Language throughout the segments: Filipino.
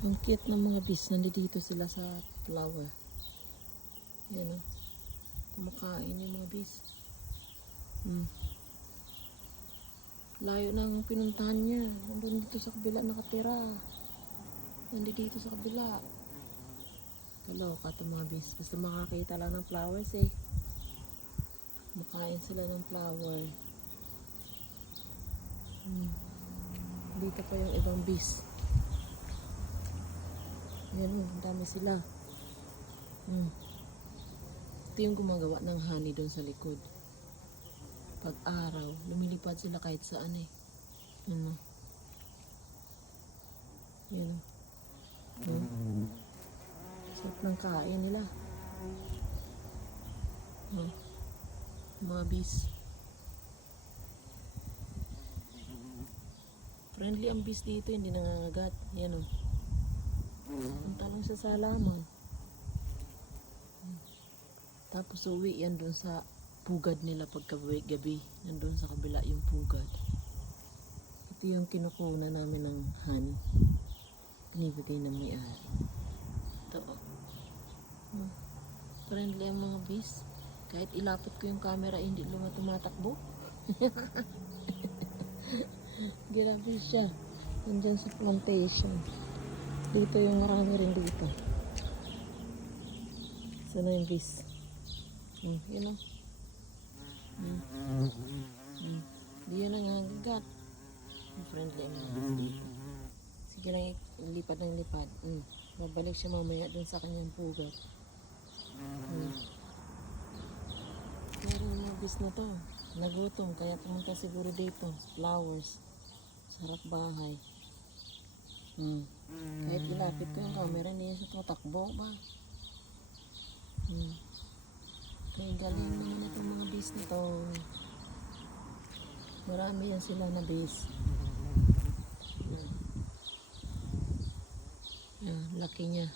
Ang cute ng mga bees. Nandito sila sa flower. Yan o. Kumakain yung mga bees. Layo ng pinuntahan niya. Nandun dito sa kabila nakatira. Nandito sa kabila. Kaloka itong mga bees. Basta makakita lang ng flowers eh. Makain sila ng flower. Dito pa yung ibang bees. Yan o, dami sila. Ito yung gumagawa ng honey doon sa likod. Pag araw, lumilipad sila kahit saan eh. Yan o. Sarap ng kain nila. Mga bees. Friendly ang bees dito, hindi nangangagat. Yan o. Punta lang sa salaman. Tapos uwi yan doon sa pugad nila pagka-gabi. Nandun sa kabila yung pugad. Ito yung kinukunan namin ng honey. Pinibigay ng may-ari. Ito o. Friendly ang mga bees. Kahit ilapot ko yung camera, hindi lang tumatakbo. Grabe siya. Nandyan sa plantation. Dito yung marami rin dito. Sana yung bees. Yun o. Di yan nangangagat. Friendly ang mga bees dito. Sige lang ilipad ng lipad. Babalik siya mamaya dun sa kanyang pugat. Pero yung mga bees na to, nagutom. Kaya pumunta siguro dito. Flowers. Sarap bahay. Kahit ilapit ko yung camera, hindi siya tatakbo ba? Kaya galing naman itong mga bees na to. Marami yan sila na bees. Laki niya.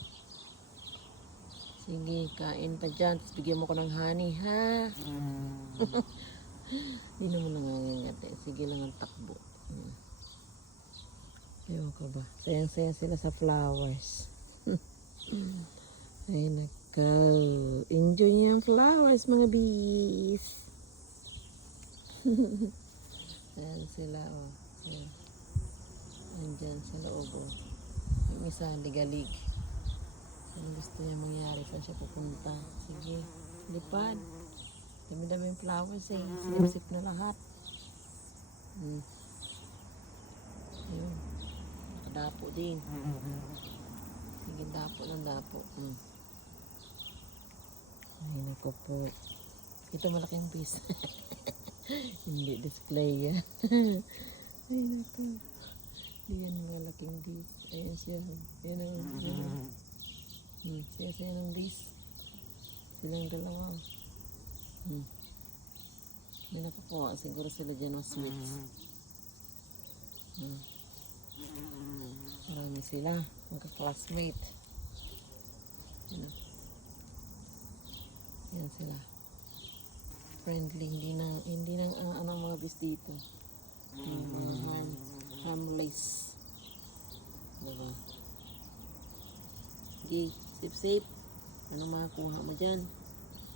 Sige, kain pa dyan. Tapos bigyan mo ko ng honey, ha? Hindi naman nangangangat eh. Sige lang ang takbo. Ayaw ka ba? Sayang-sayang sila sa flowers. Ay nakaw. Enjoy yung flowers mga bees. Ayan sila oh. Ayan. Andyan sa loob oh. Yung isa ligalig. Ano gusto niya mangyari? Saan siya pupunta? Sige. Lipad. Dami-dami yung flowers eh. Sinipsip na lahat. Ayun. Dapo din. Sige, dapo ng dapo. Ay, naku po. Ito malaking bees. Hindi display yan. Ay, naku. Hindi yan malaking bees. Ayan siya. Ayan ang siya ng bees. Silang dalawa. May nakukuha. Siguro sila dyan ng sweets. Marami sila, magka-classmate. Yan sila. Friendly, hindi nang ang mga bees dito. Harmless. Diba? Sige, safe. Ano makakuha mo dyan?